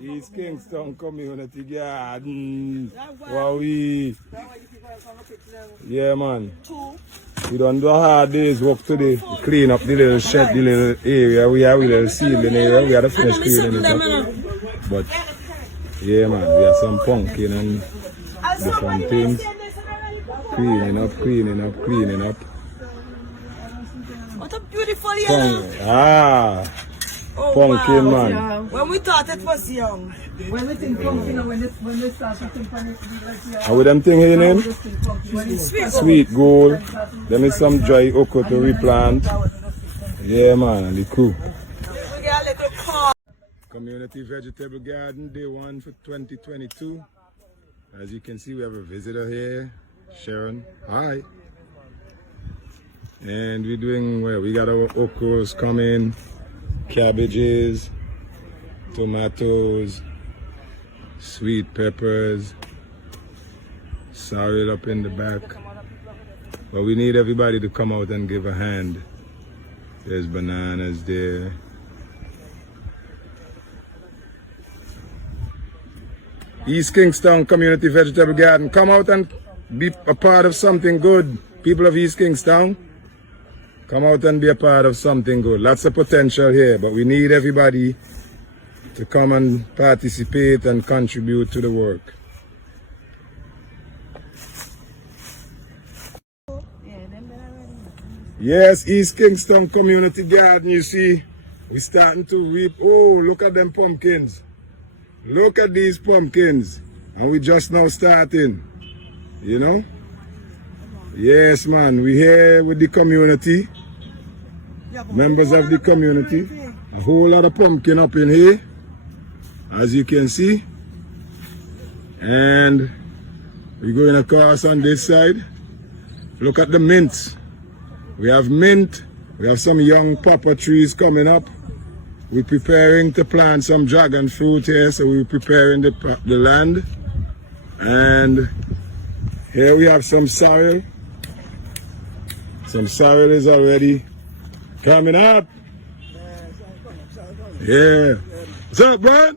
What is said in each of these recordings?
East Kingston Community Garden. Wowie. Yeah, man. We done do a hard day's work today. We clean up the little shed, the little area. We have a little ceiling area. We had to finish cleaning it up. But, yeah, man, we have some pumpkin and different things. Cleaning up, cleaning up, cleaning up. What a beautiful yellow. Pumpkin, wow. man. When we thought it was young. When we think pumpkin, when they start to think on it, And with them thing here, name? Sweet gold. Then is some dry okra to replant. Yeah, man, and the crew. We got a little car. Community Vegetable Garden, day 1 for 2022. As you can see, we have a visitor here, Sharon. Hi. And we're doing well. We got our okras coming, cabbages, tomatoes, sweet peppers, sorrel up in the back. But we need everybody to come out and give a hand. There's bananas there. East Kingston Community Vegetable Garden. Come out and be a part of something good. People of East Kingston, come out and be a part of something good. Lots of potential here, but we need everybody to come and participate and contribute to the work. Yes, East Kingston Community Garden, you see, we're starting to reap. Oh, look at them pumpkins. Look at these pumpkins. And we just now starting, you know? Yes, man, we're here with the community, members of the community. A whole lot of pumpkin up in here, as you can see. And we're going across on this side. Look at the mint. We have mint. We have some young papa trees coming up. We're preparing to plant some dragon fruit here, so we're preparing the land. And here we have some sorrel. Some sorrel is already coming up. Yeah. What's up, bro?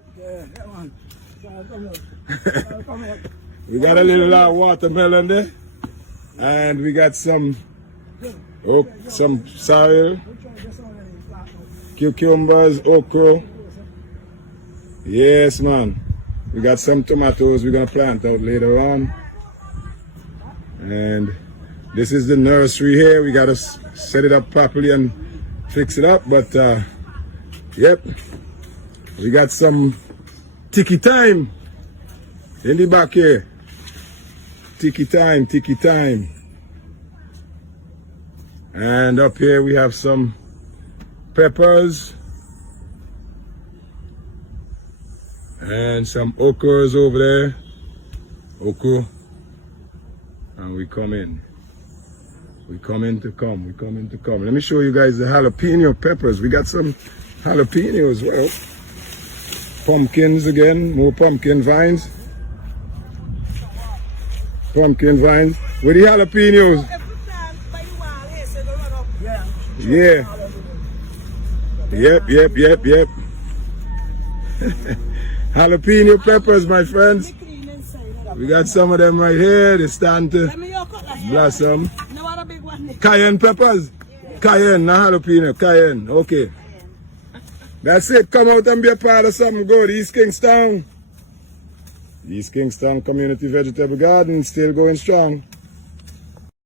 We got a little watermelon there. And we got some sorrel, cucumbers, okra. Yes, man. We got some tomatoes we're going to plant out later on. And this is the nursery here. We got to set it up properly and fix it up. But, yep. We got some tiki time in the back here. Tiki time, tiki time. And up here we have some peppers and some okras over there. Okra. And we come in. We come in to come. We come in to come. Let me show you guys the jalapeno peppers. We got some jalapeno as well. Pumpkins again. More pumpkin vines. Pumpkin vines. With the jalapenos. Yeah. Yep. Jalapeno peppers, my friends. We got some of them right here. They're starting to blossom. Cayenne peppers? Cayenne, not jalapeno. Cayenne. Okay. That's it. Come out and be a part of something good. East Kingston. East Kingston Community Vegetable Garden still going strong.